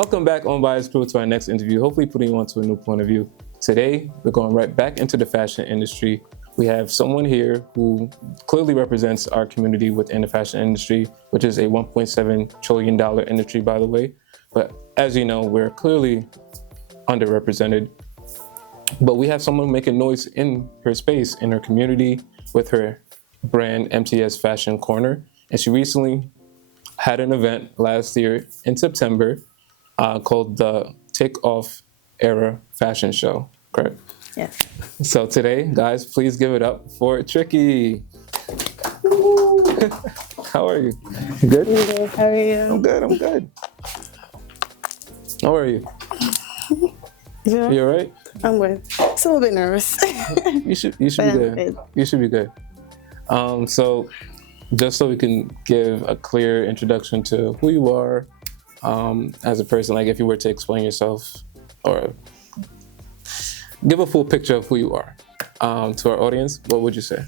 Welcome back, Onbiased crew, to our next interview, hopefully putting you onto a new point of view. Today, we're going right back into the fashion industry. We have someone here who clearly represents our community within the fashion industry, which is a $1.7 trillion industry, by the way. But as you know, we're clearly underrepresented. But we have someone making noise in her space, in her community, with her brand, MTS Fashion Corner. And she recently had an event last year in September called the Takeoff Era Fashion Show, correct? Yes. So today, guys, please give it up for Tricky. How are you? You good? I'm good. How are you? I'm good. How are you? Yeah. You all right? I'm good. Just a little bit nervous. You should be good. You should be good. So just so we can give a clear introduction to who you are as a person, like if you were to explain yourself or give a full picture of who you are to our audience, what would you say?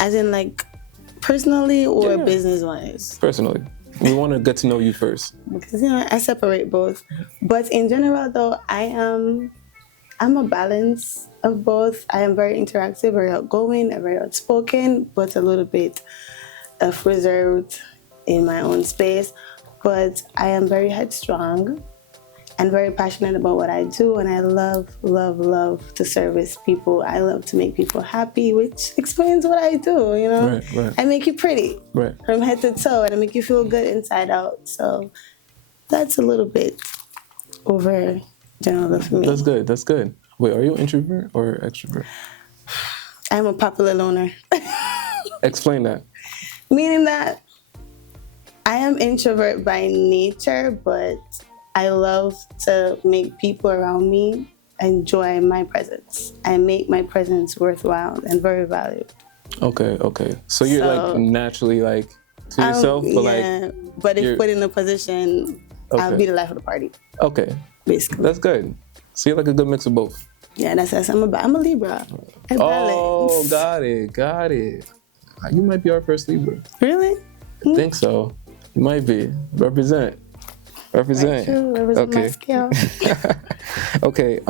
As in like personally or business wise? Personally. We want to get to know you first. Because I separate both. But in general though, I'm a balance of both. I am very interactive, very outgoing, and very outspoken, but a little bit reserved in my own space. But I am very headstrong and very passionate about what I do, and I love to service people. I love to make people happy, which explains what I do, Right. I make you pretty Right. from head to toe, and I make you feel good inside out. So that's a little bit over general for me. That's good. Wait, are you an introvert or extrovert? I'm a popular loner. Explain that. Meaning that I am introvert by nature, but I love to make people around me enjoy my presence and make my presence worthwhile and very valued. Okay. So you're like naturally like to yourself, but but if put in a position, I'll be the life of the party. Okay. Basically. That's good. So you're like a good mix of both. Yeah, that's us. I'm a Libra. Oh, got it. You might be our first Libra. Really? I think so. You might be. Represent. Right, true. Represent my scale. Okay.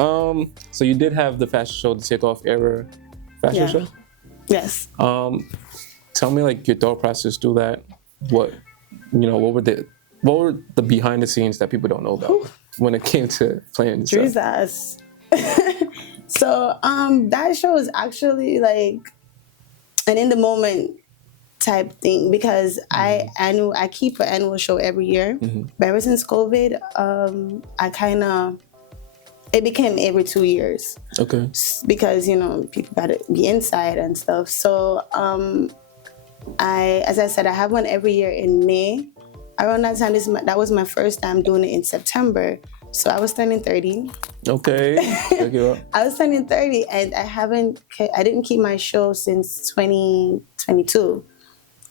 So you did have the fashion show, the Takeoff Era Fashion Show? Yes. Tell me like your thought process through that. What were the behind the scenes that people don't know about when it came to playing the show? Jesus. So that show is actually like an in the moment type thing because I keep an annual show every year. But ever since COVID, it became every 2 years. Okay. Because people gotta be inside and stuff. So as I said, I have one every year in May. Around that time, that was my first time doing it in September. So I was turning 30. Okay. I was turning 30 and I didn't keep my show since 2022.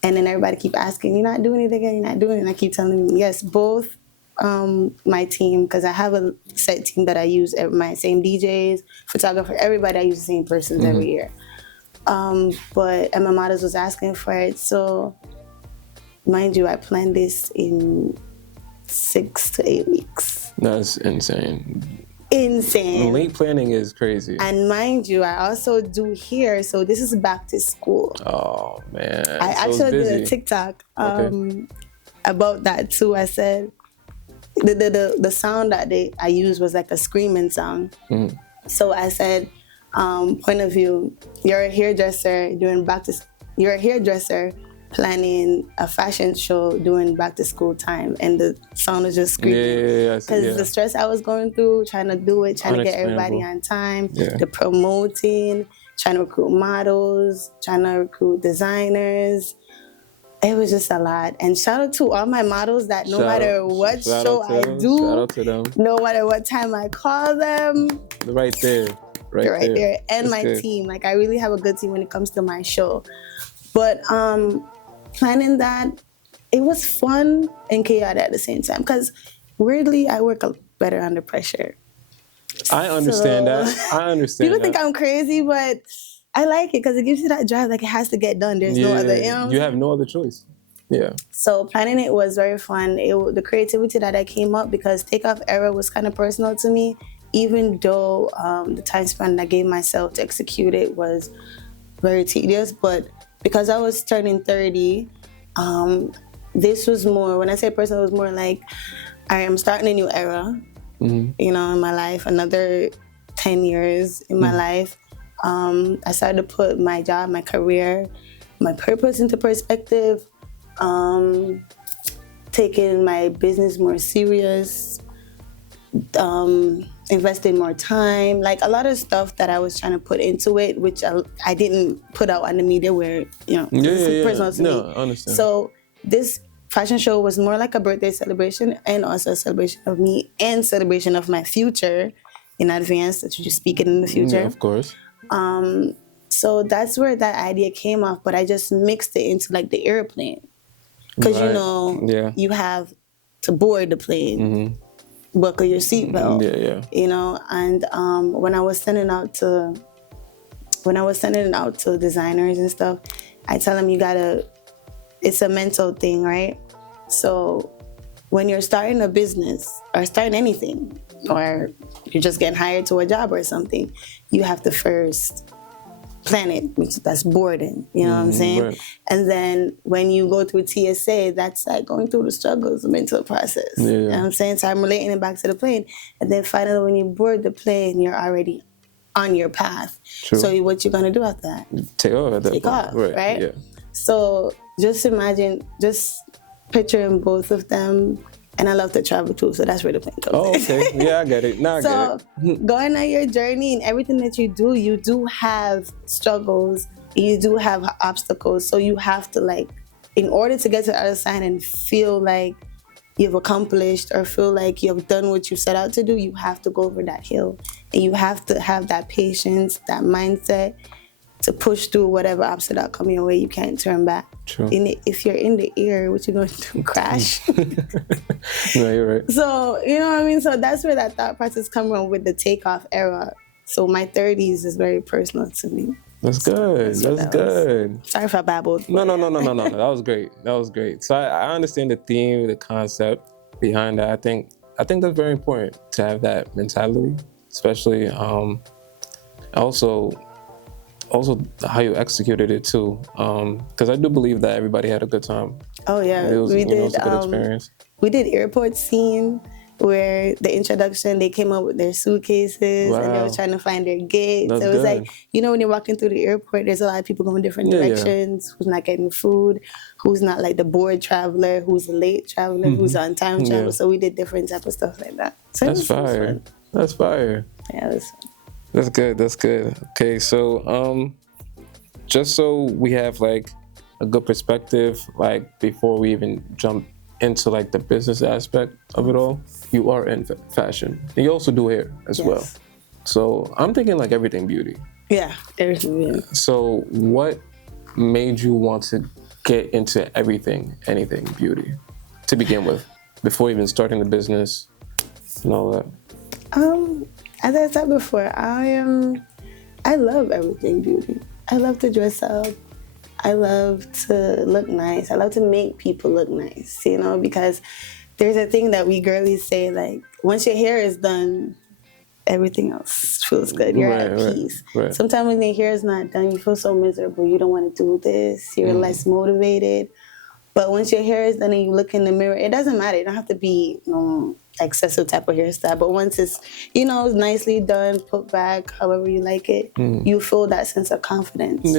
And then everybody keep asking, you're not doing it again, you're not doing it. And I keep telling them, yes, both my team, because I have a set team that I use, my same DJs, photographer, everybody, I use the same persons every year. But my models was asking for it. So mind you, I planned this in 6 to 8 weeks. That's insane. Insane. Planning is crazy. And mind you, I also do hair, so this is back to school. Oh man. I actually did a TikTok about that too. I said the sound that I used was like a screaming sound. So I said, point of view, you're a hairdresser planning a fashion show during back to school time, and the sound was just screaming because the stress I was going through, trying to do it, trying to get everybody on time, the promoting, trying to recruit models, trying to recruit designers. It was just a lot. And shout out to all my models that no matter what show I do, shout out to them. No matter what time I call them, they're right there. They're right there. And my team. Like I really have a good team when it comes to my show. But planning that, it was fun and chaotic at the same time because weirdly I work better under pressure. I understand that. People think I'm crazy, but I like it because it gives you that drive. Like it has to get done. There's no other. You have no other choice. Yeah. So planning it was very fun. The creativity that I came up, because takeoff era was kind of personal to me, even though the time span I gave myself to execute it was very tedious. But because I was turning 30, this was more, when I say personal, it was more like I am starting a new era, you know, in my life, another 10 years in my life. I started to put my job, my career, my purpose into perspective, taking my business more serious, investing more time, like a lot of stuff that I was trying to put into it, which I didn't put out on the media where, you know, it's personal to me. I understand. So this fashion show was more like a birthday celebration, and also a celebration of me and celebration of my future in advance, that you're just speaking in the future. Yeah, of course. So that's where that idea came off, but I just mixed it into like the airplane. Because, you know, you have to board the plane, buckle your seatbelt, you know, and when I was sending it out to designers and stuff, I tell them it's a mental thing, right? So when you're starting a business or starting anything, or you're just getting hired to a job or something, you have to first plan it, that's boarding, you know what I'm saying? Right. And then when you go through TSA, that's like going through the struggles, the mental process. You know what I'm saying? So I'm relating it back to the plane. And then finally, when you board the plane, you're already on your path. True. So what you're gonna do after that? Take off at that Take point. off, right? Yeah. So just picturing both of them. And I love to travel too, so that's where the plane comes in. Oh, okay. Yeah, I get it. Now I get it. Going on your journey and everything that you do have struggles, you do have obstacles. So you have to, like, in order to get to the other side and feel like you've accomplished or feel like you've done what you set out to do, you have to go over that hill. And you have to have that patience, that mindset to push through whatever obstacle come your way. You can't turn back. True. If you're in the air, what you going to do? Crash? No, you're right. So, you know what I mean? So that's where that thought process comes from with the takeoff era. So my 30s is very personal to me. That's good. That's good. Sorry if I babbled. No. That was great. That was great. So I understand the theme, the concept behind that. I think that's very important to have that mentality, especially also how you executed it too, because I do believe that everybody had a good time. Oh yeah, It was a good experience. We did airport scene where the introduction, they came up with their suitcases and they were trying to find their gates. That's it was good. like, you know, when you're walking through the airport, there's a lot of people going different directions, who's not getting food, who's not like the bored traveler, who's a late traveler, who's on time travel. So we did different type of stuff like that. So That's fire. That's fire. Yeah, it was fun. That's good. That's good. Okay, so just so we have like a good perspective, like before we even jump into like the business aspect of it all, you are in fashion. And you also do hair as well. So I'm thinking like everything beauty. Yeah, everything beauty. So what made you want to get into anything beauty to begin with, before even starting the business and all that? As I said before, I love everything beauty. I love to dress up. I love to look nice. I love to make people look nice, you know, because there's a thing that we girlies say, like, once your hair is done, everything else feels good. You're at peace. Right. Sometimes when your hair is not done, you feel so miserable. You don't want to do this. You're less motivated. But once your hair is done and you look in the mirror, it doesn't matter. It don't have to be excessive type of hairstyle. But once it's, you know, nicely done, put back, however you like it, you feel that sense of confidence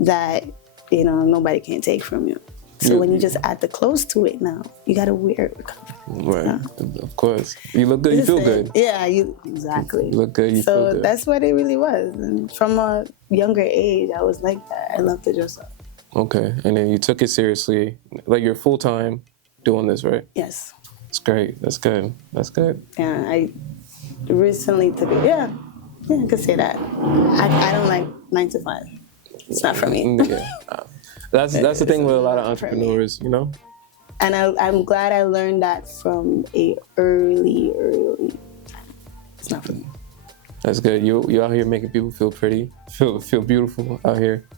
that, you know, nobody can take from you. So when you just add the clothes to it now, you got to wear it with confidence. Right, of course. You look good, you feel good. Yeah, exactly. You look good, you feel good. So that's what it really was. And from a younger age, I was like that. I love to dress up. Okay, and then you took it seriously. Like, you're full-time doing this, right? Yes. That's great. That's good. That's good. Yeah, I recently took it. Yeah, I could say that. I don't like 9 to 5. It's not for me. That's the thing with a lot of entrepreneurs, you know? And I'm glad I learned that from a early time. It's not for me. That's good. You out here making people feel pretty, feel beautiful out here.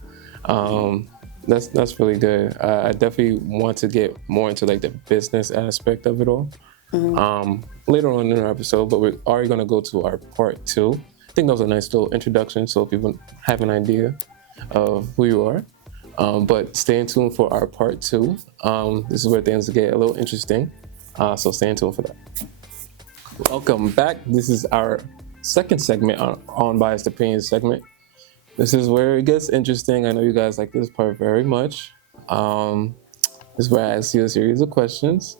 That's really good. I definitely want to get more into like the business aspect of it all later on in our episode, but we're already going to go to our part 2. I think that was a nice little introduction so people have an idea of who you are. But stay tuned for our part 2. This is where things get a little interesting, so stay tuned for that. Welcome back. This is our second segment on Unbiased Opinions segment. This is where it gets interesting. I know you guys like this part very much. This is where I ask you a series of questions.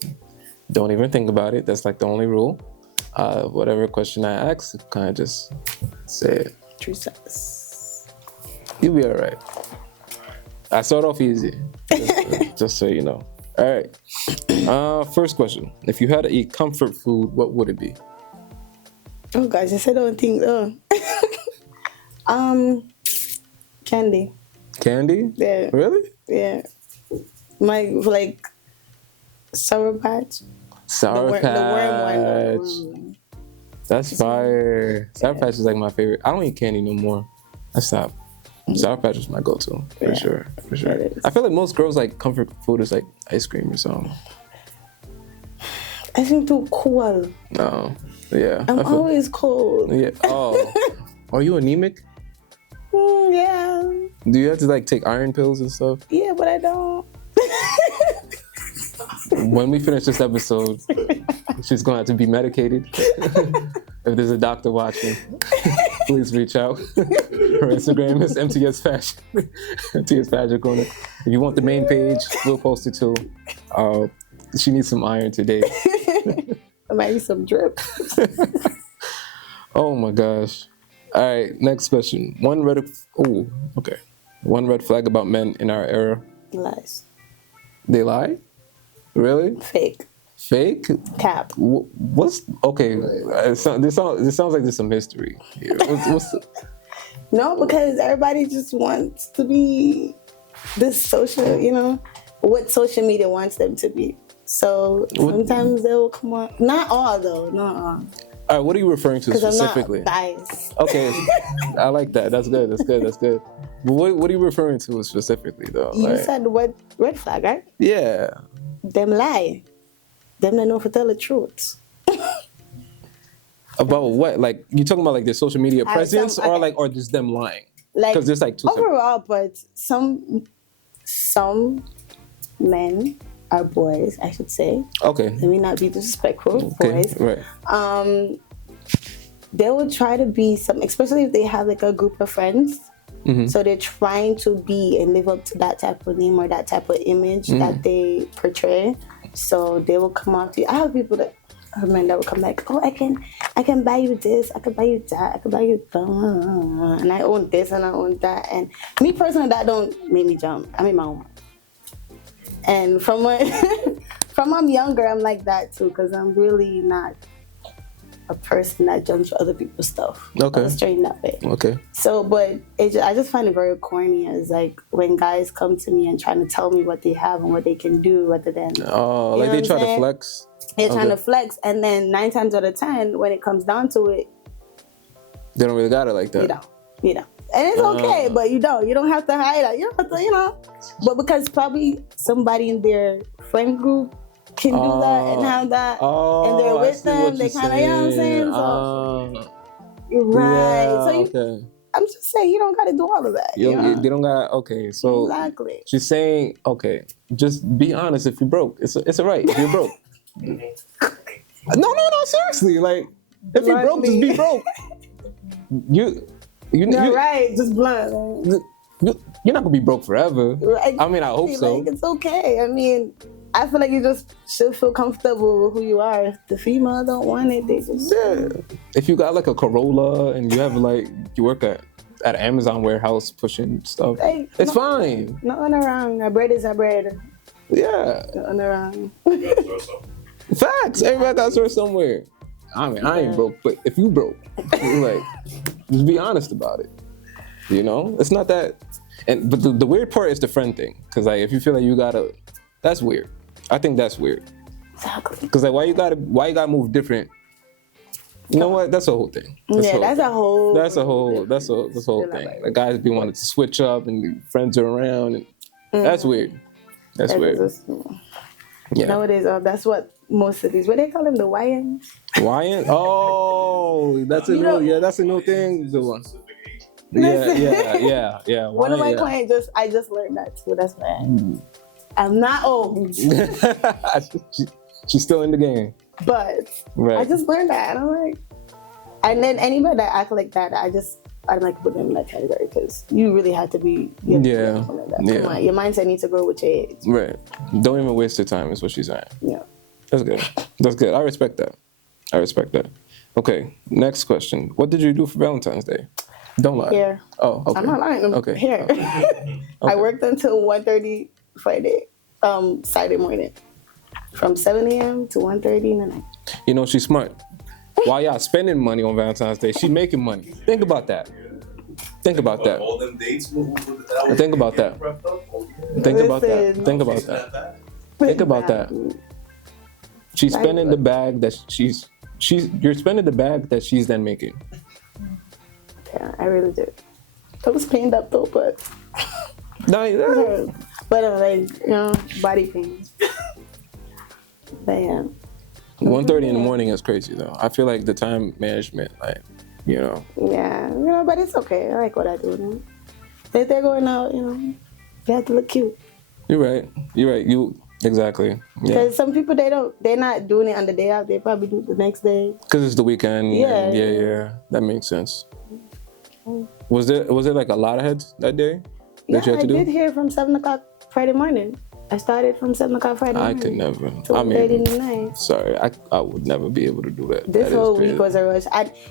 Don't even think about it. That's like the only rule. Whatever question I ask, kind of just say it. True success. You'll be all right. I start off easy, just so you know. All right. First question. If you had to eat comfort food, what would it be? Oh gosh, I don't think. Candy. Candy? Yeah. Really? Yeah. My like Sour Patch. Sour Patch. The worm one. That's fire. Sour Patch is like my favorite. I don't eat candy no more. I stopped. Sour Patch is my go-to for sure. I feel like most girls like comfort food is like ice cream or something. I think too cool. No. Yeah. I'm always cold. Yeah. Oh. Are you anemic? Yeah. Do you have to like take iron pills and stuff? Yeah, but I don't. When we finish this episode, she's going to have to be medicated. If there's a doctor watching, please reach out. Her Instagram is MTS Fashion, MTS Fashion Corner. If you want the main page, we'll post it too. She needs some iron today. I might need some drip. Oh my gosh. All right, next question. One red flag about men in our era. Lies. They lie? Really? Fake. Fake? Cap. What's okay? This sounds like there's some history here. What's No, because everybody just wants to be this social, what social media wants them to be. So sometimes they'll come on. Not all though. Not all. All right, what are you referring to specifically? I'm not biased. Okay, I like that. That's good. But what are you referring to specifically though? You said what red flag, right? Yeah. Them lie. Them that know for tell the truth. About what? Like you talking about like their social media presence or just them lying? Like because there's like two overall, but some men are boys, I should say. Okay. Let me not be disrespectful. Okay. Boys. Right. They will try to be especially if they have like a group of friends. Mm-hmm. So they're trying to be and live up to that type of name or that type of image that they portray. So they will come up to you. I have men that will come like, oh, I can buy you this, I can buy you that, I can buy you that, and I own this and I own that. And me personally, that don't make me jump. I mean my own. And from I'm younger, I'm like that too, because I'm really not a person that jumps for other people's stuff. Okay. I was trained that way. Okay. So, but I just find it very corny as like when guys come to me and trying to tell me what they have and what they can do rather than... Oh, like they try to flex? They're trying to flex, and then 9 times out of 10, when it comes down to it... They don't really got it like that. You don't. And it's okay, but you don't. You don't have to hide it. You don't have to, But because probably somebody in their friend group can do that and have that, and they're with them, they kind of, you know what I'm saying? So, right. Yeah, So I'm just saying, you don't got to do all of that. They don't got, okay, so exactly. She's saying, okay, just be honest if you're broke. It's all right if you're broke. No, seriously. Like, if you're broke, just be broke. You're right, just blunt. You're not going to be broke forever. Right. I mean, I hope so. Like, it's okay. I mean, I feel like you just should feel comfortable with who you are. If the female don't want it, they just... Yeah. If you got like a Corolla and you have like, you work at an Amazon warehouse pushing stuff, it's fine. Nothing wrong. Our bread is our bread. Yeah. Nothing wrong. Facts. Everybody got to start somewhere. I mean, I ain't broke, but if you broke, like, just be honest about it. It's not that. But the weird part is the friend thing, because like if you feel like you gotta, that's weird. I think that's weird. Exactly. Because like why you gotta move different? You know what? That's a whole thing. That's a whole thing. Like guys be wanting to switch up and friends are around and That's weird. That's weird. Yeah. Nowadays, that's what most of these, what they call them, the YNs? YN? Oh, that's a new, that's a new thing. The one. Yeah. One of my clients I just learned that too. That's why I'm not old. She's still in the game. But I just learned that, and I'm like, and then anybody that act like that, I don't like to put them in that category because you really have to be. Come on, your mindset needs to grow with your age. Right. Don't even waste your time, is what she's saying. Yeah. That's good. That's good. I respect that. Okay. Next question. What did you do for Valentine's Day? Don't lie. Here. Oh, okay. I'm not lying. Okay. Here. Okay. I worked until 1:30 Friday, Saturday morning. From 7 a.m. to 1:30 in the night. You know, she's smart. While y'all spending money on Valentine's Day, she's making money. Think about that. Think about that. All them dates. Think about that. Think about that. Think about that. Think about that. She's spending the bag that you're spending the bag that she's then making. Yeah, I really did. I was pained up though, but body pain. But yeah. 1:30 in the morning is crazy though. I feel like the time management, Yeah, but it's okay. I like what I do. If they're going out, you have to look cute. You're right. Exactly. Because some people they're not doing it on the day out. They probably do it the next day. Because it's the weekend. Yeah. That makes sense. Was there like a lot of heads that day that you had to do? I did here from 7 o'clock Friday morning. I started from 7 o'clock Friday morning. I could never. To 1:30 in the night. Sorry, I would never be able to do that. This whole week was a rush.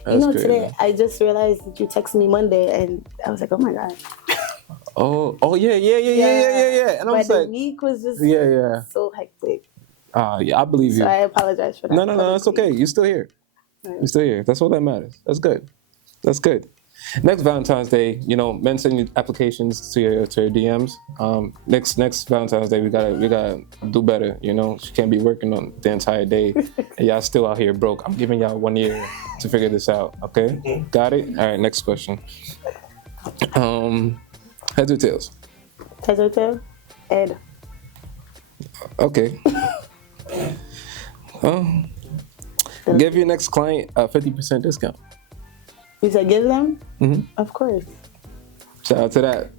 Today I just realized that you texted me Monday, and I was like, oh my god. Oh yeah. And I was like, the week was just so hectic. I believe you. So I apologize for that. No, it's okay. You're still here. You're still here. That's all that matters. That's good. Next Valentine's Day, men send applications to your DMs. Next Valentine's Day, we gotta do better. She can't be working on the entire day, and y'all still out here broke. I'm giving y'all 1 year to figure this out. Okay, got it. All right, next question. Heads or tails? Heads or tails? Ed. Okay. Give your next client a 50% discount. You said give them? Mm-hmm. Of course. Shout out to that.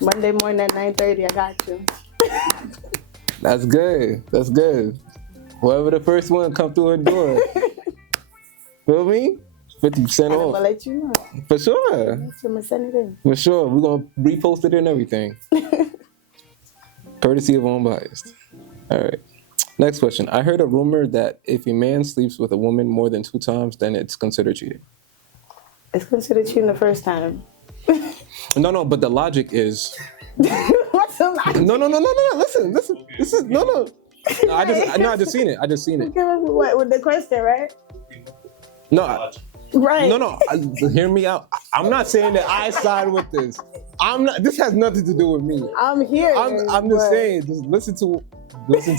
Monday morning at 9:30, I got you. That's good. Whoever the first one come through her door. Feel me? 50% off. I'm gonna let you know. For sure. I'm gonna send it in. For sure. We're gonna repost it and everything. Courtesy of Unbiased. All right. Next question. I heard a rumor that if a man sleeps with a woman more than 2 times, then it's considered cheating. It's considered cheating the first time. No, but the logic is... What's the logic? No. Listen. This is... No. I just seen it. What, with the question, right? No. Right. No. Hear me out. I'm not saying that I side with this. This has nothing to do with me. I'm here. I'm just saying, just listen to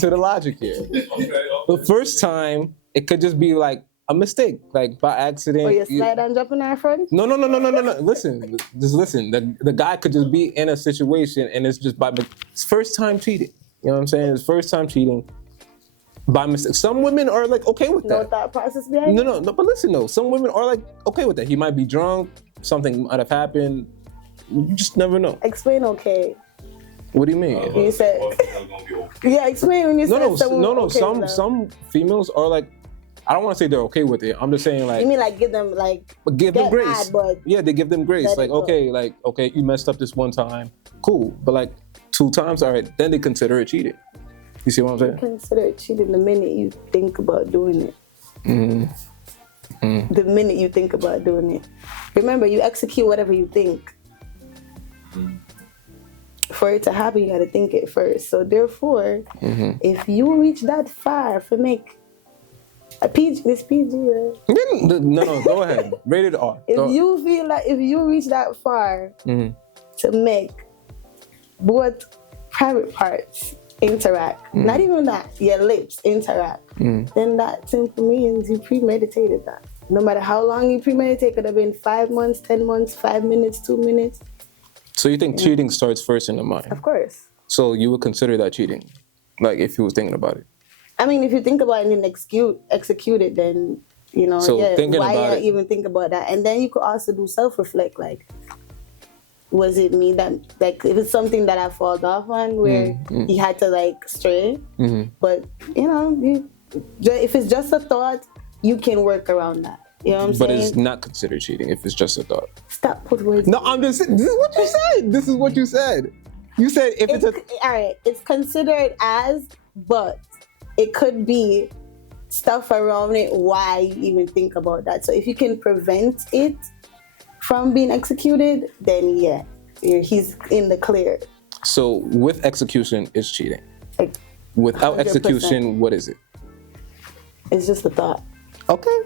the logic here. Okay. The first time, it could just be like a mistake, like by accident. Or you slide and jump in our front? No. Listen. The guy could just be in a situation and it's just it's first time cheating. You know what I'm saying? It's first time cheating by mistake. Some women are like okay with that. No thought process behind it? No, but listen though. Some women are like okay with that. He might be drunk, something might have happened. You just never know. Explain okay. What do you mean? You said yeah, explain when you said no. Okay some females are like, I don't want to say they're okay with it. I'm just saying like. You mean like give them grace? Mad, yeah, they give them grace. Like okay, you messed up this one time, cool. But like 2 times, all right, then they consider it cheating. You see what I'm saying? You consider it cheating the minute you think about doing it. Mm-hmm. The minute you think about doing it. Remember, you execute whatever you think. For it to happen, you gotta think it first. So therefore, if you reach that far for make a PG, this PG, right? No, go ahead. Rated R. If you feel like if you reach that far to make both private parts interact, not even that, your lips interact, then that simply means you premeditated that. No matter how long you premeditate, it could have been 5 months, 10 months, 5 minutes, 2 minutes. So you think cheating starts first in the mind? Of course. So you would consider that cheating, like if you was thinking about it. I mean, if you think about it and execute it, then So thinking why about not it- even think about that? And then you could also do self-reflect, like, was it me that, like, if it's something that I fall off on where he had to like stray, but if it's just a thought, you can work around that. You know what I'm But saying? it's not considered cheating if it's just a thought. Stop put words. No, I'm just. This is what you said. This is what you said. You said if it's a. All right, it's considered as, but it could be stuff around it. Why you even think about that? So if you can prevent it from being executed, then yeah, he's in the clear. So with execution, it's cheating. Like, Without 100%. execution, what is it? it's just a thought Okay.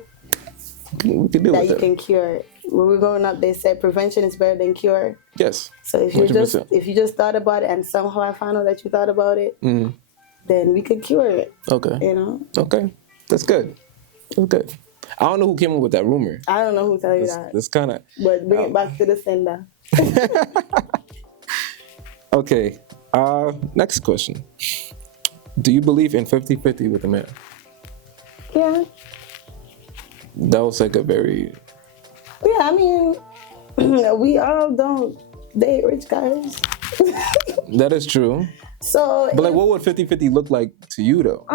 We can deal that with you that. can cure. When we were growing up, they said prevention is better than cure. Yes. So if you 100%. if you just thought about it and somehow I found out that you thought about it, then we could cure it. Okay. Okay. That's good. That's good. I don't know who came up with that rumor. I don't know who tell you that, That's kind of. but bring it back to the sender. Okay. Next question. Do you believe in 50-50 with a man? Yeah. That was like a very. Yeah, I mean, we all don't date rich guys. That is true. So, But like, what would 50-50 look like to you though?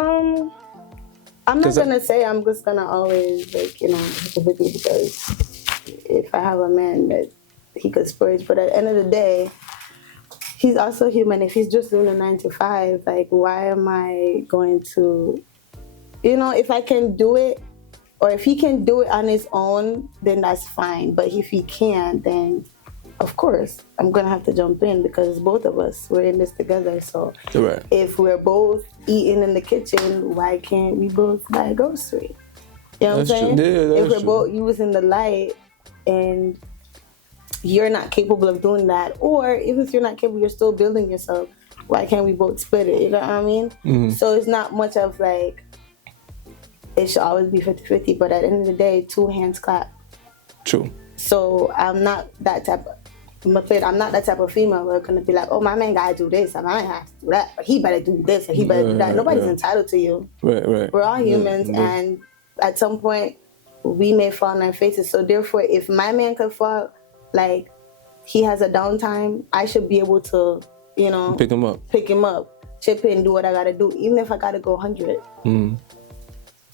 I'm not 'Cause gonna say I'm just gonna always like 50-50 because if I have a man that he could splurge, but at the end of the day, he's also human. If he's just doing a 9 to 5, like why am I going to, if I can do it, or if he can do it on his own, then that's fine. But if he can't, then of course I'm gonna have to jump in because both of us, we're in this together. So Right. if we're both eating in the kitchen, why can't we both buy a grocery? You know what I'm That's saying? true. Yeah, if that's we're true. both using the light and you're not capable of doing that, or even if you're not capable, you're still building yourself, why can't we both split it? You know what I mean? So it's not much of like, it should always be 50-50, but at the end of the day, 2 hands clap. True. So I'm not that type of female where it's gonna be like, oh, my man gotta do this, and my man has to do that, but he better do this, and he better do that. Nobody's entitled to you. Right. We're all humans, and at some point, we may fall on our faces. So therefore, if my man could fall, like, he has a downtime, I should be able to, Pick him up. chip in, do what I gotta do, even if I gotta go 100.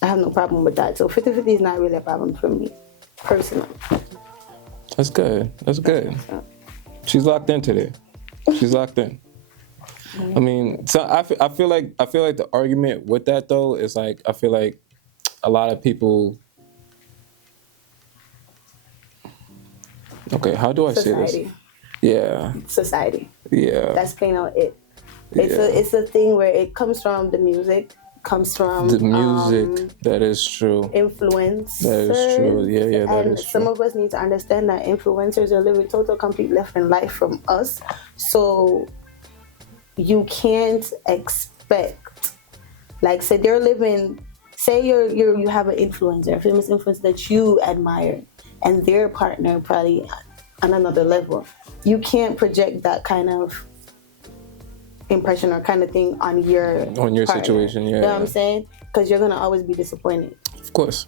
I have no problem with that. So 50-50 is not really a problem for me, personally. That's good. That's good. She's locked in today. She's locked in. I mean, so I feel like the argument with that though is like, I feel like a lot of people. Okay, how do I say Society. this? Yeah. Society. Yeah. That's plain out it. It's a thing where it comes from the music, comes from The music. That is true. influence. That is true. Yeah, that and is some true. of us need to understand that influencers are living total complete different life from us. So you can't expect, like, say they're living, say you have an influencer, a famous influencer that you admire, and their partner probably on another level. You can't project that kind of impression or kind of thing on your partner. Situation. Yeah. You know what I'm saying? Because you're gonna always be disappointed. Of course.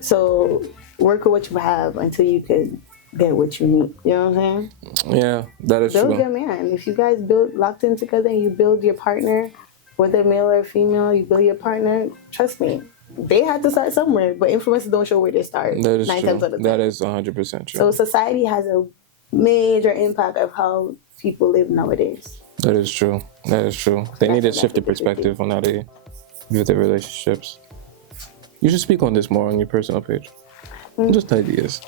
So work with what you have until you can get what you need. You know what I'm saying? Yeah, that is Build true. your man. If you guys locked in together and you build your partner, whether male or female, you build your partner, trust me, they had to start somewhere, but influencers don't show where they start. That is 9 true. times out of 10. That is 100% true. So society has a major impact of how people live nowadays. That is true. That is true. They need to shift the perspective on how they view their relationships. You should speak on this more on your personal page. Just ideas.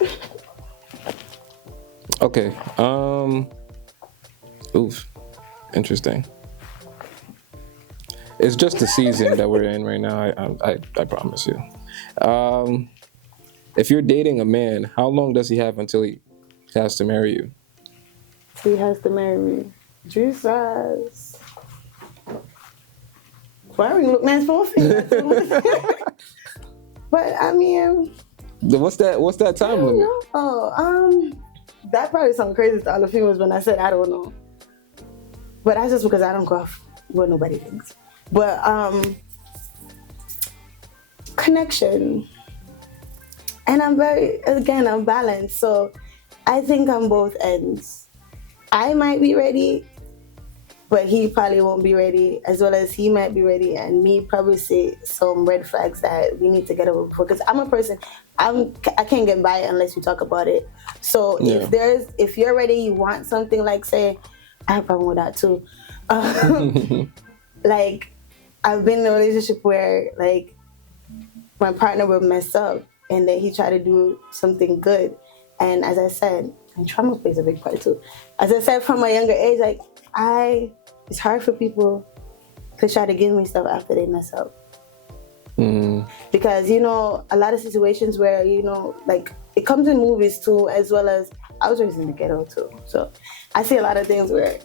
Okay. Oof. Interesting. It's just the season that we're in right now. I promise you. If you're dating a man, how long does he have until he has to marry you? He has to marry me. Jesus. Why are we looking at for But I mean, What's that time limit? no. that probably sounds crazy to all the females when I said I don't know. But that's just because I don't go off what nobody thinks. But connection. And I'm balanced. So I think on both ends. I might be ready, but he probably won't be ready, as well as he might be ready and me probably see some red flags that we need to get over before. Because I'm a person, I can't get by it unless we talk about it. So if you're ready, you want something, like say, I have a problem with that too. Like I've been in a relationship where like my partner would mess up and then he tried to do something good. And as I said, and trauma plays a big part too. As I said from a younger age, like it's hard for people to try to give me stuff after they mess up. Because, a lot of situations where, like it comes in movies too, as well as I was raised in the ghetto too. So I see a lot of things where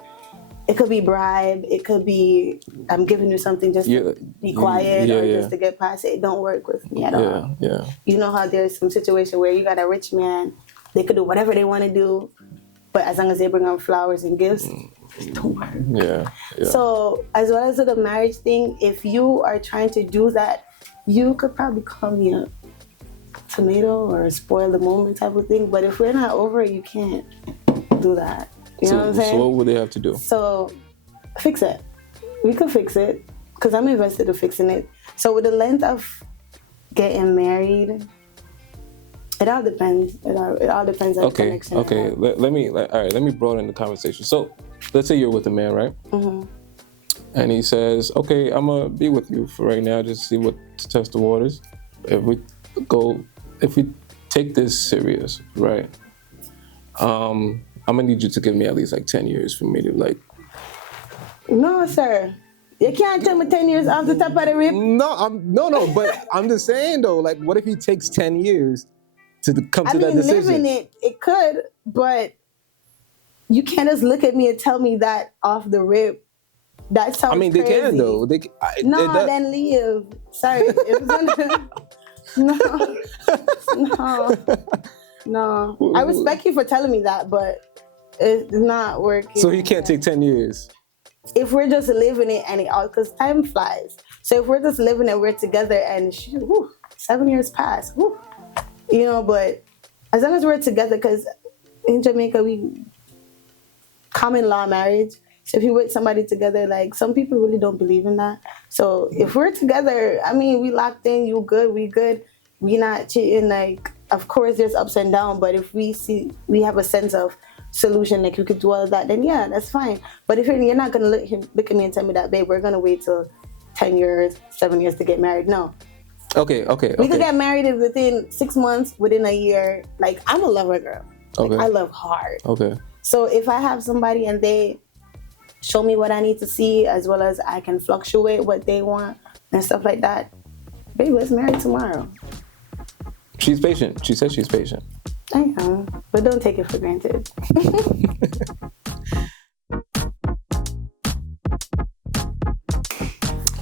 it could be bribe, it could be I'm giving you something just to be quiet or just to get past it. It don't work with me at all. Yeah. You know how there's some situation where you got a rich man, they could do whatever they want to do, but as long as they bring out flowers and gifts, it don't work. Yeah. So as well as the marriage thing, if you are trying to do that, you could probably call me a tomato or a spoil the moment type of thing. But if we're not over it, you can't do that. You know what I'm saying? So what would they have to do? So fix it. We could fix it because I'm invested in fixing it. So with the length of getting married, it all depends. It all depends on the connection. Okay. Let me broaden the conversation. So let's say you're with a man, right? Mm-hmm. And he says, okay, I'm gonna be with you for right now, just see to test the waters. If we take this serious, right? I'm gonna need you to give me at least like 10 years for me to like. No, sir. You can't tell me 10 years off the top of the rip. No, but I'm just saying though, like what if he takes 10 years to come to that decision? Living it could, but you can't just look at me and tell me that off the rip. That sounds crazy. They can though. Then leave. Sorry. No. I respect you for telling me that, but it's not working. So he can't take 10 years? If we're just living it and because time flies. So if we're just living it, we're together and 7 years pass. But as long as we're together, because in Jamaica, we common law marriage. So if you're with somebody together, like some people really don't believe in that. So if we're together, we locked in, you good, we good, we not cheating. Like, of course there's ups and downs, but if we have a sense of solution, like we could do all of that, then yeah, that's fine. But if you're not gonna look at me and tell me that, babe, we're gonna wait till 10 years, 7 years to get married. No. Okay. We could get married within 6 months, within a year. Like, I'm a lover girl. Okay. Like, I love hard. Okay. So if I have somebody and they show me what I need to see, as well as I can fluctuate what they want and stuff like that, baby, let's marry tomorrow. She's patient. She says she's patient. I am, but don't take it for granted.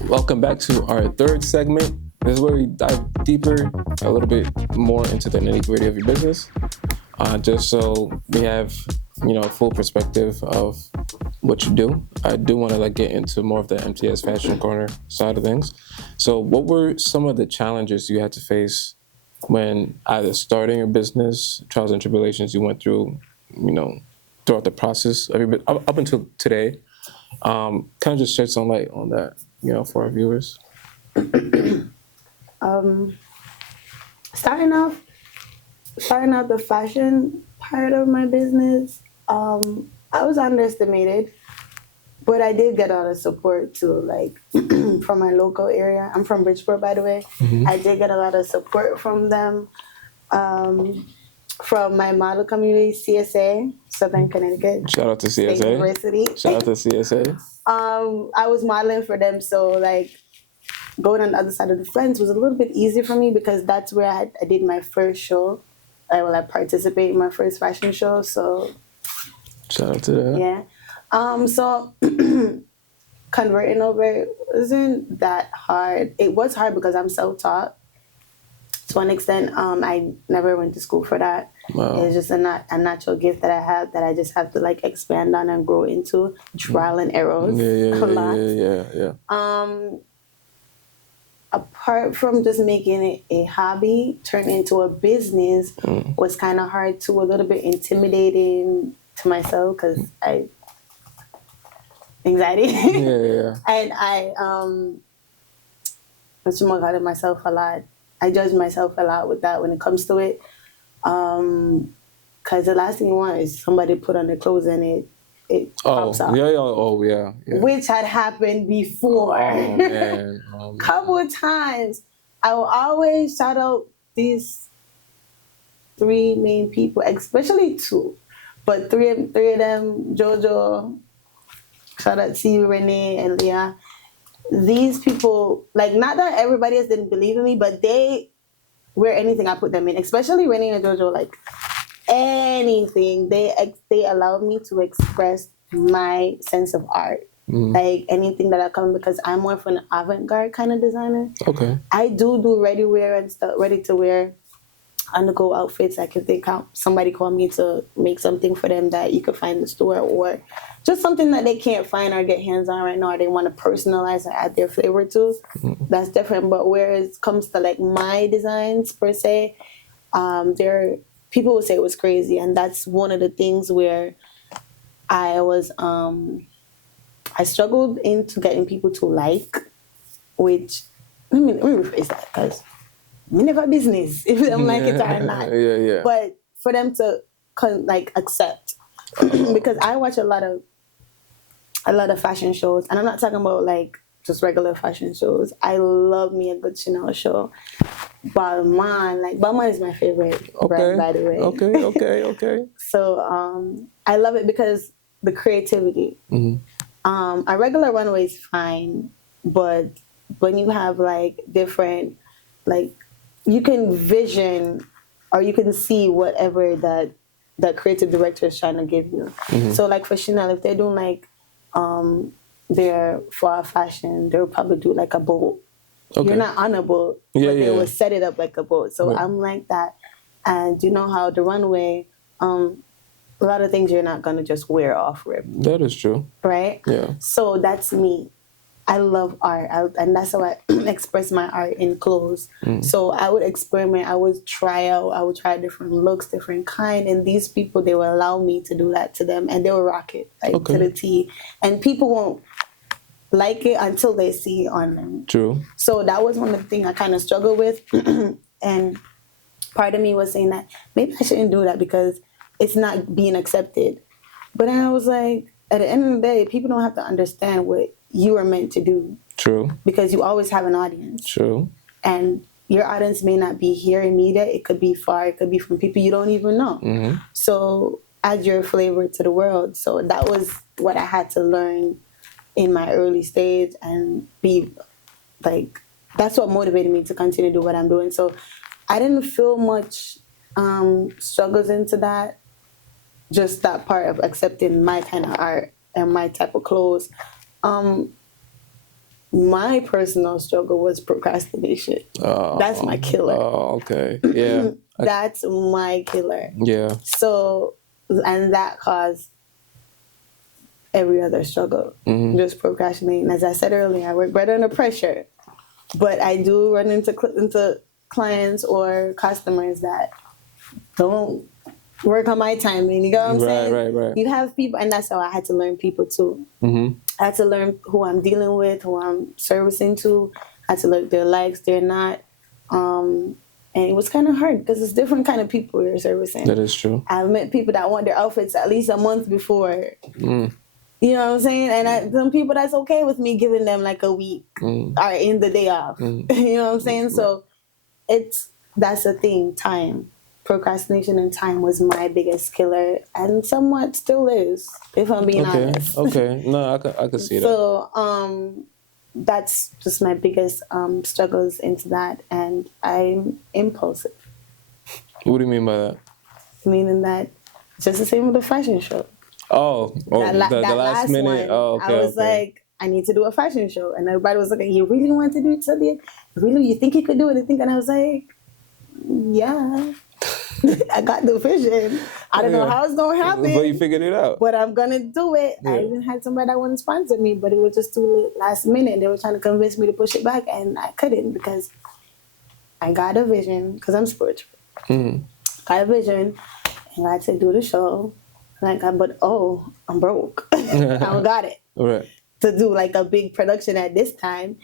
Welcome back to our third segment. This is where we dive deeper, a little bit more into the nitty-gritty of your business, just so we have, full perspective of what you do. I do want to get into more of the MTS Fashion Corner side of things. So what were some of the challenges you had to face when either starting your business, trials and tribulations you went through, throughout the process of your business, up until today? Kind of just shed some light on that, for our viewers. Starting out the fashion part of my business, I was underestimated, but I did get a lot of support too, like from my local area. I'm from Bridgeport, by the way. Mm-hmm. I did get a lot of support from them, from my model community, CSA, Southern Connecticut. Shout out to CSA. State University. Shout out to CSA. I was modeling for them, so going on the other side of the fence was a little bit easier for me because that's where I did my first show. I participated in my first fashion show, so shout out to that. Yeah. So converting over wasn't that hard. It was hard because I'm self-taught. to an extent. I never went to school for that. Wow. It's just a natural gift that I have that I just have to like expand on and grow into. Trial and errors. A lot. Yeah. Apart from just making it a hobby, turn into a business was kind of hard too, a little bit intimidating to myself because anxiety. Yeah. And I got at myself a lot. I judge myself a lot with that when it comes to it. Because the last thing you want is somebody put on their clothes and it pops out. Yeah. Which had happened before. Oh, man. Couple of times. I will always shout out these 3 main people, especially 2. But three of them, Jojo, shout out to you, Renee and Leah. These people, like, not that everybody else didn't believe in me, but they wear anything I put them in, especially Renee and Jojo, like, anything. They allowed me to express my sense of art. Like, anything that I come, because I'm more of an avant-garde kind of designer. Okay. I do ready wear and stuff, ready to wear, on-the-go outfits. Like, if somebody call me to make something for them that you could find in the store, or just something that they can't find or get hands on right now, or they want to personalize or add their flavor to, that's different. But where it comes to like my designs per se, people would say it was crazy, and that's one of the things where I struggled into getting people to like, which let me rephrase that, because we never business if them like it or not. Yeah. But for them to accept, because I watch a lot of fashion shows, and I'm not talking about like just regular fashion shows. I love me a good Chanel show. Balmain is my favorite brand, by the way. Okay. So I love it because the creativity. A regular runway is fine, but when you have like different, like, you can vision or you can see whatever that creative director is trying to give you. So like for Chanel, if they're doing like their fall fashion, they'll probably do like a boat. Okay. You're not on a boat, but they will set it up like a boat. So I'm like that. And you know how the runway, a lot of things you're not going to just wear off rip. That is true. Right? Yeah. So that's me. I love art, and that's how I express my art in clothes. So I would experiment, I would try different looks, different kind, and these people, they will allow me to do that to them, and they will rock it to the T. And people won't like it until they see it on them. True. So that was one of the things I kind of struggled with, and part of me was saying that maybe I shouldn't do that because it's not being accepted. But then I was like, at the end of the day, people don't have to understand what you are meant to do. True. Because you always have an audience. True. And your audience may not be here immediate. It could be far. It could be from people you don't even know. So add your flavor to the world. So that was what I had to learn in my early stage, and be like, that's what motivated me to continue to do what I'm doing. So I didn't feel much struggles into that. Just that part of accepting my kind of art and my type of clothes. My personal struggle was procrastination. That's my killer. Oh, okay. Yeah. That's my killer. Yeah. So, and that caused every other struggle. Just procrastinating. As I said earlier, I work better under pressure. But I do run into clients or customers that don't work on my timing. You know what I'm saying? Right. You have people, and that's how I had to learn people too. I had to learn who I'm dealing with, who I'm servicing to. I had to look their likes, their not. And it was kind of hard because it's different kind of people you're servicing. That is true. I've met people that want their outfits at least a month before. You know what I'm saying? And some people, that's okay with me giving them like a week or in the day off. You know what I'm saying? So that's the thing, time. Procrastination and time was my biggest killer, and somewhat still is, if I'm being honest. Okay, no, I can see that. So that's just my biggest struggles into that, and I'm impulsive. What do you mean by that? Meaning that just the same with the fashion show. The last minute. One, I was like, I need to do a fashion show, and everybody was like, "You really want to do it, Sadiq? Really, you think you could do it?" And I was like, yeah. I got the vision. I don't know how it's going to happen. But you figured it out. But I'm going to do it. Yeah. I even had somebody that wanted to sponsor me, but it was just too last minute. They were trying to convince me to push it back, and I couldn't because I got a vision, because I'm spiritual. Got a vision, and I had to do the show. But I'm broke. I don't got it. Right. To do like a big production at this time.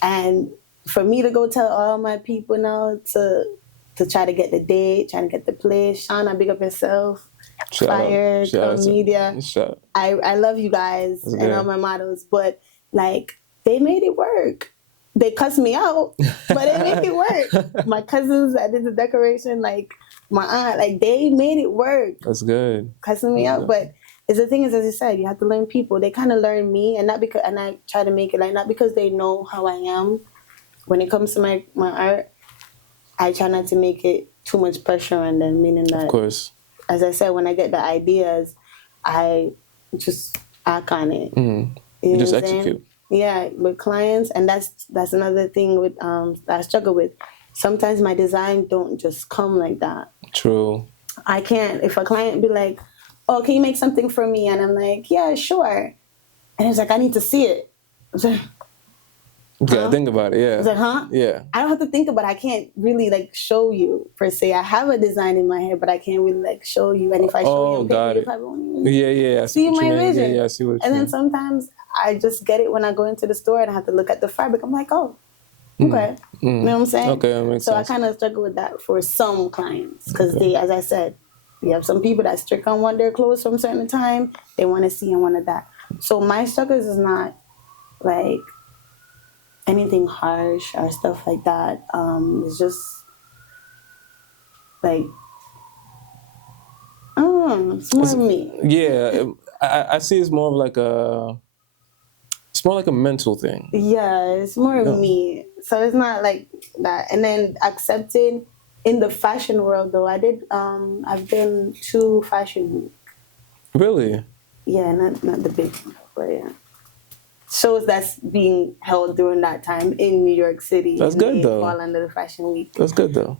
And for me to go tell all my people now to try to get the date, trying to get the place. Shauna, big up yourself. Fire, media. I love you guys and all my models, but like they made it work. They cussed me out, but they made it work. My cousins that did the decoration, like my aunt, like they made it work. That's good. Cussing me out, but the thing is, as you said, you have to learn people. They kind of learn me, and not because, and I try to make it like not because they know how I am. When it comes to my art, I try not to make it too much pressure on them, meaning that, of course, as I said, when I get the ideas, I just act on it. You just execute. Yeah, with clients, and that's another thing with that I struggle with. Sometimes my design don't just come like that. True. I can't. If a client be like, "Oh, can you make something for me?" and I'm like, "Yeah, sure," and it's like, "I need to see it." Yeah, think about it. Yeah. It's like, huh? Yeah. I don't have to think about it. I can't really like show you per se. I have a design in my head, but I can't really like show you. And if I show you, got you it. probably won't Yeah. I see my vision. Yeah, I see what you And then mean. sometimes I just get it when I go into the store and I have to look at the fabric. I'm like, oh, okay. You know what I'm saying? Okay, that makes sense. I kind of struggle with that for some clients because they, as I said, we have some people that strict on want their clothes from a certain time. They want to see and want that. So my struggles is not like anything harsh or stuff like that. It's just like, it's more me. Yeah, I see it's more of like it's more like a mental thing. Yeah, it's more me. So it's not like that. And then accepting in the fashion world though, I've done 2 fashion weeks. Really? Yeah, not the big one, but yeah. Shows that's being held during that time in New York City. That's good though. Fall under the fashion week. That's good though.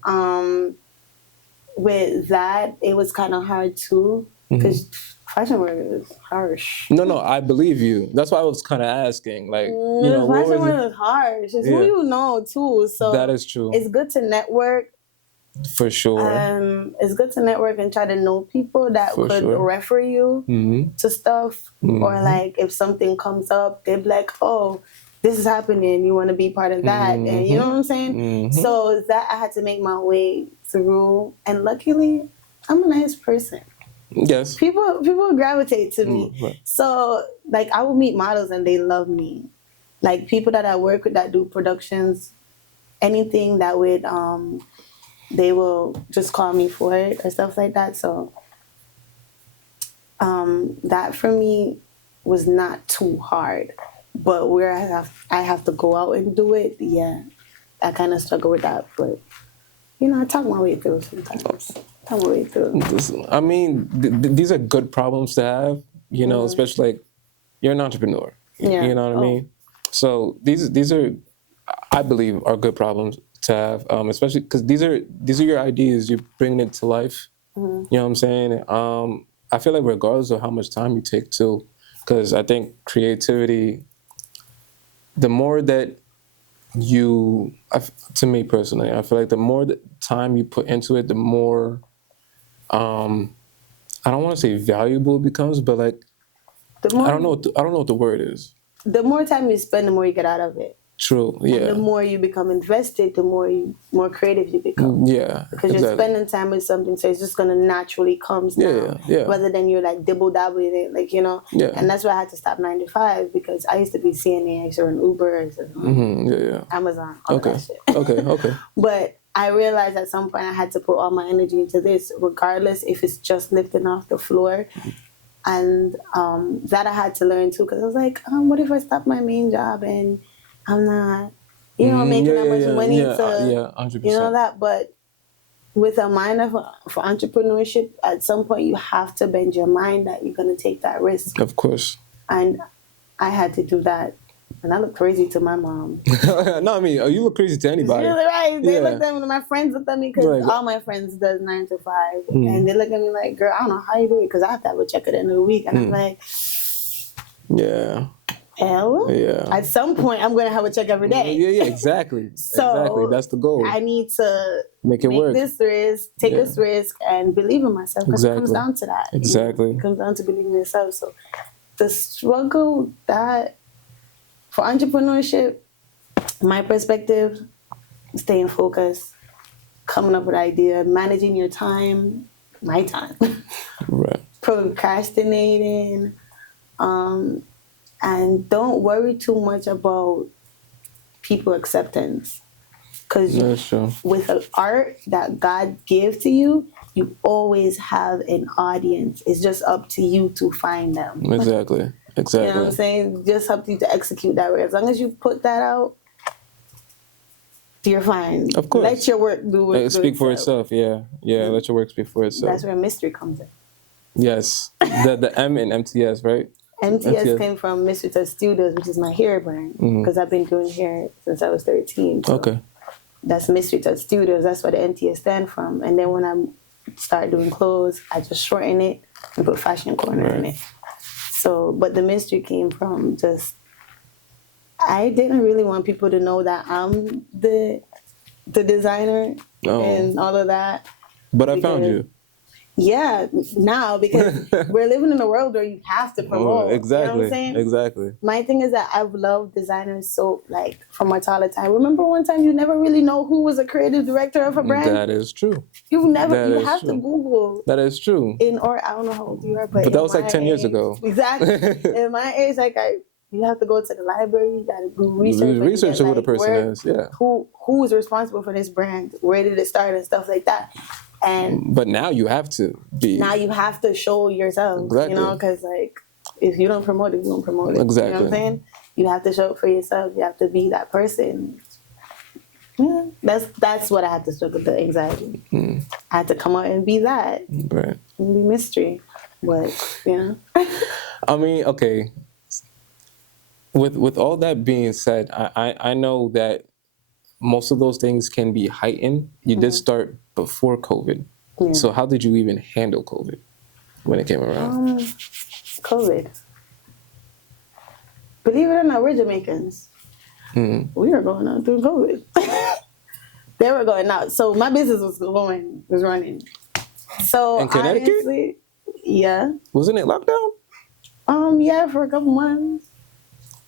With that, it was kind of hard too because fashion world is harsh. No, I believe you. That's why I was kind of asking. Like, you know, fashion world is harsh. It's who you know too. So that is true. It's good to network. For sure. It's good to network and try to know people that could refer you to stuff. Or like if something comes up, they'd be like, oh, this is happening. You want to be part of that. And you know what I'm saying? So that I had to make my way through. And luckily, I'm a nice person. Yes. People gravitate to me. Right. So like I will meet models and they love me. Like people that I work with that do productions, anything that would... they will just call me for it or stuff like that. So that for me was not too hard. But where I have to go out and do it, yeah, I kind of struggle with that. But, you know, I talk my way through sometimes. I mean, these are good problems to have, you know, especially like you're an entrepreneur. Yeah. You know what I mean? So these are, I believe, are good problems to have, especially because these are your ideas. You're bringing it to life. You know what I'm saying? I feel like regardless of how much time you take to, because I think creativity, the more that to me personally, I feel like the more time you put into it, the more, I don't want to say valuable it becomes, but like, I don't know what the word is. The more time you spend, the more you get out of it. True. Yeah. And the more you become invested, the more creative you become. Yeah. Because you're spending time with something, so it's just gonna naturally come down. Yeah. Rather than you're like dibble dabble in it, like, you know. Yeah. And that's why I had to stop 9 to 5 because I used to be CNA or an Uber or Amazon. All that shit. Okay. But I realized at some point I had to put all my energy into this, regardless if it's just lifting off the floor. And that I had to learn too, because I was like, what if I stop my main job and I'm not, making that much money to, 100%. you know that. But with a mind for entrepreneurship, at some point you have to bend your mind that you're going to take that risk. Of course. And I had to do that. And I look crazy to my mom. No, I mean, you look crazy to anybody. You're right. They Yeah. looked at me. My friends looked at me because Like- all my friends does 9 to 5, and they look at me like, "Girl, I don't know how you do it because I have to have a check at the end of the week." And I'm like, Yeah. "Hell, Yeah. at some point, I'm gonna have a check every day." Yeah, exactly. So exactly. That's the goal. I need to Make it work. this risk, take Yeah. this risk, and believe in myself. Because it comes Exactly. down to that. you know? Exactly. It comes down to believing in yourself. So the struggle that for entrepreneurship, my perspective, staying focused, coming up with an idea, managing your time, my time, Right. procrastinating, and don't worry too much about people acceptance. Because That's true. with an art that God gave to you, you always have an audience. It's just up to you to find them. Exactly. Exactly. You know what I'm saying? Just up to you to execute that way. As long as you put that out, you're fine. Of course. Let your work do what Speak for itself. Yeah. Yeah. Let your work speak for itself. That's where mystery comes in. Yes. The M in MTS, right? MTS came from Mystery Touch Studios, which is my hair brand, because I've been doing hair since I was 13. So Okay. that's Mystery Touch Studios. That's what the MTS stand from. And then when I started doing clothes, I just shortened it and put Fashion Corner in it. So, but the mystery came from just, I didn't really want people to know that I'm the designer and all of that. But I found you. Yeah, now because we're living in a world where you have to promote. Exactly. You know what I'm saying? Exactly. My thing is that I've loved designers so like from my childhood time. Remember one time you never really know who was a creative director of a brand? That is true. You never. That You is have to true. Google. That is true. Or I don't know how old you are, but that was like 10 years ago. Exactly. In my age, you have to go to the library. You got to do research. Research who the person is. Yeah. Who is responsible for this brand? Where did it start and stuff like that. But now you have to be. Now you have to show yourself. Exactly. You know, because like if you don't promote it, you don't promote it. Exactly. You know what I'm saying? You have to show up for yourself. You have to be that person. Yeah, that's what I had to struggle with, the anxiety. I had to come out and be that. Right. And be mystery. But, you know. I mean, okay. With all that being said, I know that most of those things can be heightened. You did start before COVID. Yeah. So how did you even handle COVID when it came around? COVID. Believe it or not, we're Jamaicans. We were going out through COVID. They were going out. So my business was running. So In Connecticut? honestly, yeah. Wasn't it lockdown? Yeah, for a couple months.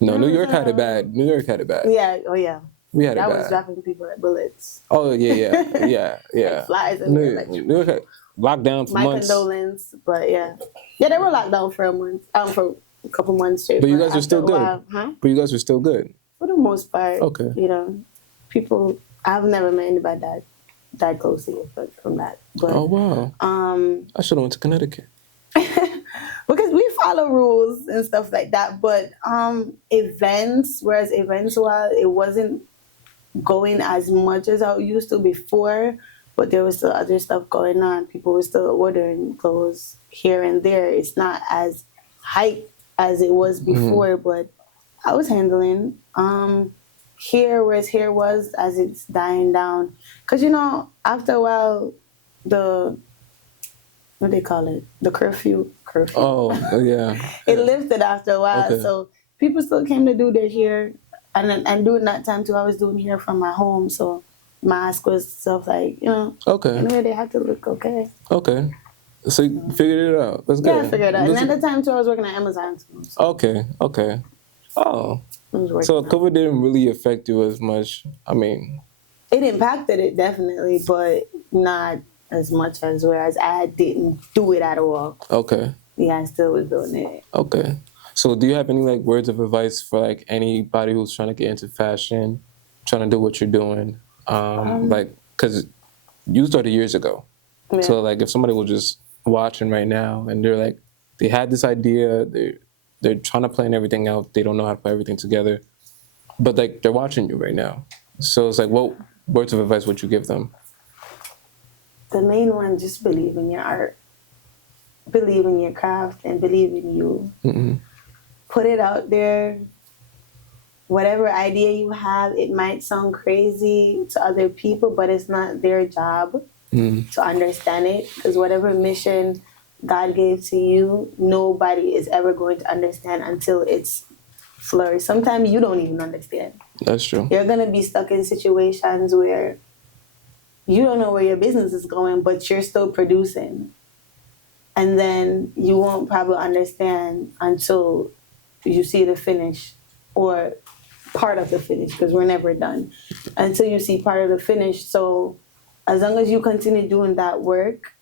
No, New York had it bad. New York had it bad. Yeah, oh yeah. We had it That bad. was dropping people like bullets. Oh, yeah. Like flies and New York had locked down for my months. condolence, but yeah. Yeah, they were locked down for a month. For a couple months straight. But you guys were still good. Huh? But you guys were still good. For the most part. Okay. You know, people, I've never met anybody that close to it, but from that. But, Oh, wow. I should have went to Connecticut. because we follow rules and stuff like that, but events, while it wasn't going as much as I used to before, but there was still other stuff going on. People were still ordering clothes here and there. It's not as hype as it was before, but I was handling here, whereas here was as it's dying down. Because, you know, after a while, what they call it? The curfew. Oh, yeah. It lifted after a while. Okay. So people still came to do their hair. And during that time, too, I was doing hair from my home. So mask was stuff like, you know. Okay. Anyway, they had to look okay. Okay. So you figured it out. That's good. Yeah, I figured it out. And at the time, too, I was working at Amazon. So Okay. Oh. I was working So out. COVID didn't really affect you as much. I mean, It impacted it, definitely, but not as much as whereas I didn't do it at all. okay. Yeah, I still was doing it. Okay. So do you have any like words of advice for like anybody who's trying to get into fashion, trying to do what you're doing? Like, cause you started years ago. Yeah. So like if somebody was just watching right now and they're like, they had this idea, they're trying to plan everything out. They don't know how to put everything together, but like they're watching you right now. So it's like, what words of advice would you give them? The main one, just believe in your art, believe in your craft, and believe in you. Mm-hmm. Put it out there. whatever idea you have, it might sound crazy to other people, but it's not their job to understand it, because whatever mission God gave to you, nobody is ever going to understand until it's flourished. Sometimes you don't even understand. That's true. You're going to be stuck in situations where you don't know where your business is going, but you're still producing. And then you won't probably understand until you see the finish, or part of the finish, because we're never done until you see part of the finish. So as long as you continue doing that work,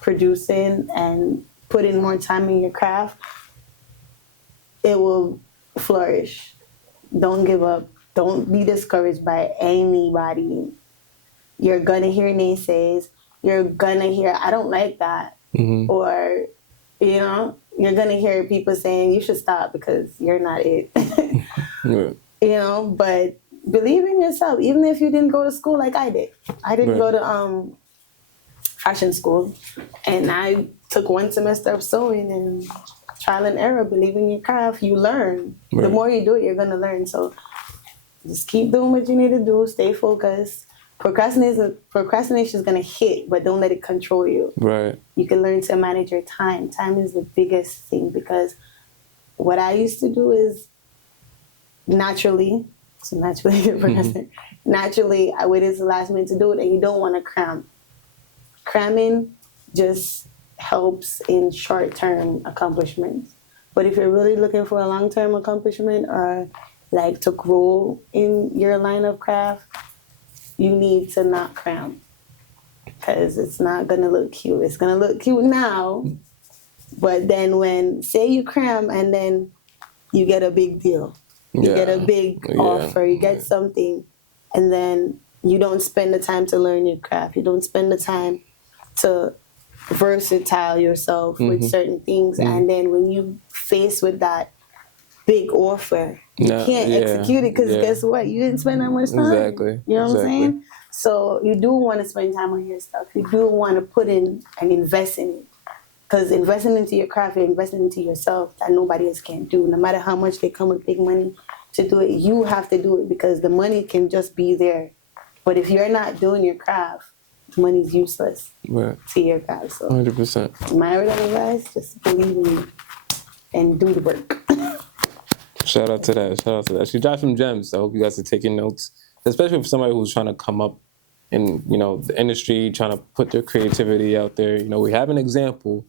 producing and putting more time in your craft, it will flourish. Don't give up. Don't be discouraged by anybody. You're gonna hear naysays. You're gonna hear, I don't like that. Or, you know, you're gonna hear people saying you should stop because you're not it. Right. You know, but believe in yourself, even if you didn't go to school like I did. I didn't go to fashion school, and I took one semester of sewing and trial and error. Believe in your craft, you learn. Right. The more you do it, you're gonna learn. So just keep doing what you need to do. Stay focused. Procrastination is gonna hit, but don't let it control you. Right. You can learn to manage your time. Time is the biggest thing, because what I used to do is naturally, naturally, I waited till the last minute to do it, and you don't want to cram. Cramming just helps in short-term accomplishments. But if you're really looking for a long-term accomplishment, or like to grow in your line of craft, you need to not cram, because it's not going to look cute. It's going to look cute now, but then when, say you cram and then you get a big deal, you get a big offer, you get something, and then you don't spend the time to learn your craft. You don't spend the time to versatile yourself with certain things. And then when you face with that big offer, you can't execute it, because guess what? You didn't spend that much time. Exactly. You know what I'm saying? So you do want to spend time on your stuff. You do want to put in and invest in it. Because investing into your craft, you're investing into yourself, that nobody else can do. No matter how much they come with big money to do it, you have to do it, because the money can just be there. But if you're not doing your craft, the money's useless to your craft. So 100%. my advice, just believe in it and do the work. Shout out to that. She dropped some gems. I hope you guys are taking notes, especially for somebody who's trying to come up in, you know, the industry, trying to put their creativity out there. You know, we have an example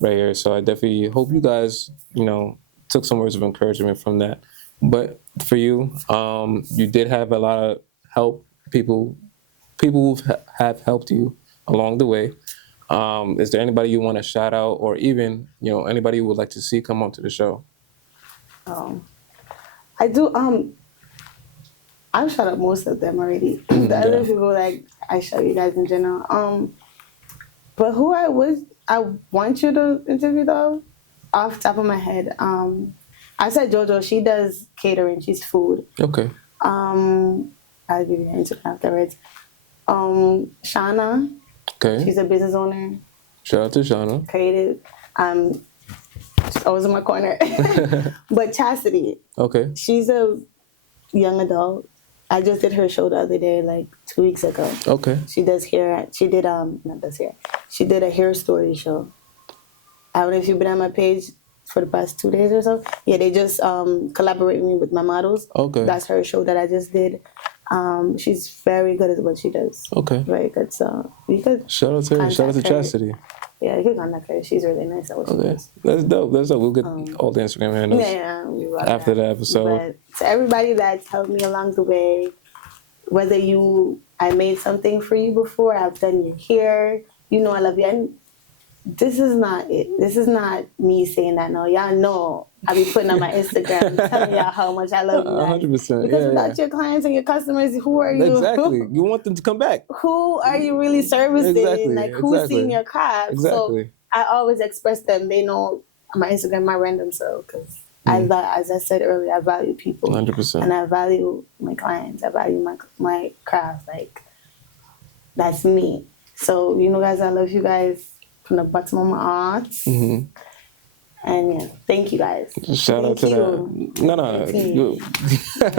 right here. So I definitely hope you guys, you know, took some words of encouragement from that. But for you, you did have a lot of help, people who have helped you along the way. Is there anybody you want to shout out, or even, you know, anybody you would like to see come on to the show? I do. I've shut up most of them already. The other people, like, I shout you guys in general. But who I want you to interview, though, off the top of my head, I said JoJo. She does catering. She's food. Okay. I'll give you an Instagram afterwards. Shauna. Okay. She's a business owner. Shout out to Shauna. Creative. She's always in my corner. But Chastity. Okay. She's a young adult. I just did her show the other day, like 2 weeks ago. Okay. She does hair. She did She did a hair story show. I don't know if you've been on my page for the past 2 days or so. Yeah, they just collaborate me with my models. Okay. That's her show that I just did. She's very good at what she does. Okay. Very good. So you could shout out to her. Shout out to Chastity. Yeah, you can contact her. She's really nice at what she does. That's dope. We'll get all the Instagram handles after the episode. But to everybody that's helped me along the way, whether I made something for you before, I've done your hair, you know I love you. And this is not it. This is not me saying that. No, y'all know I be putting on my Instagram telling y'all how much I love you guys. 100%. Because without your clients and your customers, who are you? Exactly. You want them to come back. Who are you really servicing? Exactly. Like, who's seeing your craft? Exactly. So I always express them. They know my Instagram, my random self, because as I said earlier, I value people. 100%. And I value my clients. I value my craft. Like, that's me. So, you know, guys, I love you guys from the bottom of my heart. And yeah, thank you guys. Shout out to Thank that. No. You-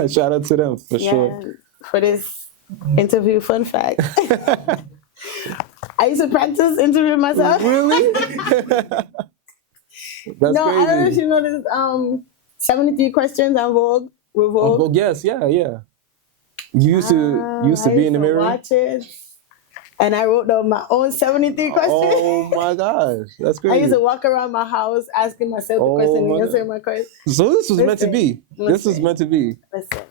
Shout out to them for sure. For this interview fun fact. I used to practice interviewing myself. Really? That's No, crazy. I don't know if you know this 73 questions on Vogue. With Vogue. Well, yes, yeah. You used to be in the mirror. Watch it. And I wrote down my own 73 questions. Oh my gosh, that's crazy. I used to walk around my house asking myself the question and answering my question. So this was meant to be. This was meant to be. Listen,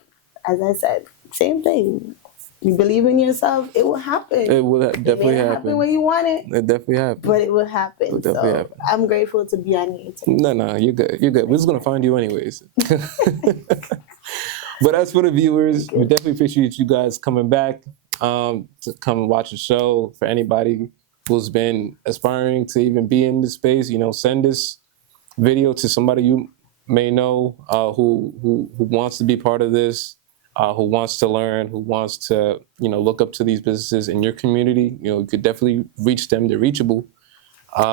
as I said, same thing. You believe in yourself, it will happen. It will definitely happen when you want it. It definitely happen. But it will happen. It definitely happen. I'm grateful to be on here today. No, you're good. You're good. We're just gonna find you anyways. But as for the viewers, we definitely appreciate you guys coming back to come and watch the show. For anybody who's been aspiring to even be in this space, send this video to somebody you may know who wants to be part of this. Who wants to learn, who wants to, look up to these businesses in your community. You could definitely reach them. They're reachable.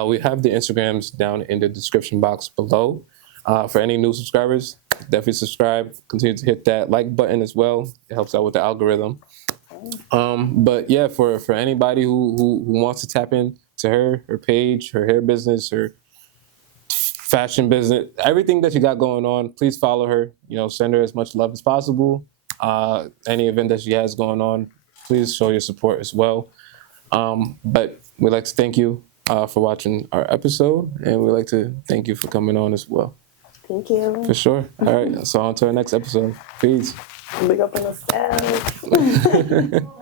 We have the Instagrams down in the description box below. For any new subscribers, definitely subscribe. Continue to hit that like button as well. It helps out with the algorithm. But yeah, for anybody who wants to tap into her page, her hair business, her fashion business, everything that you got going on, please follow her. Send her as much love as possible. Any event that she has going on, please show your support as well. But we'd like to thank you for watching our episode, and we'd like to thank you for coming on as well. Thank you. For sure. All right, so on to our next episode. Peace. Big up on yourself.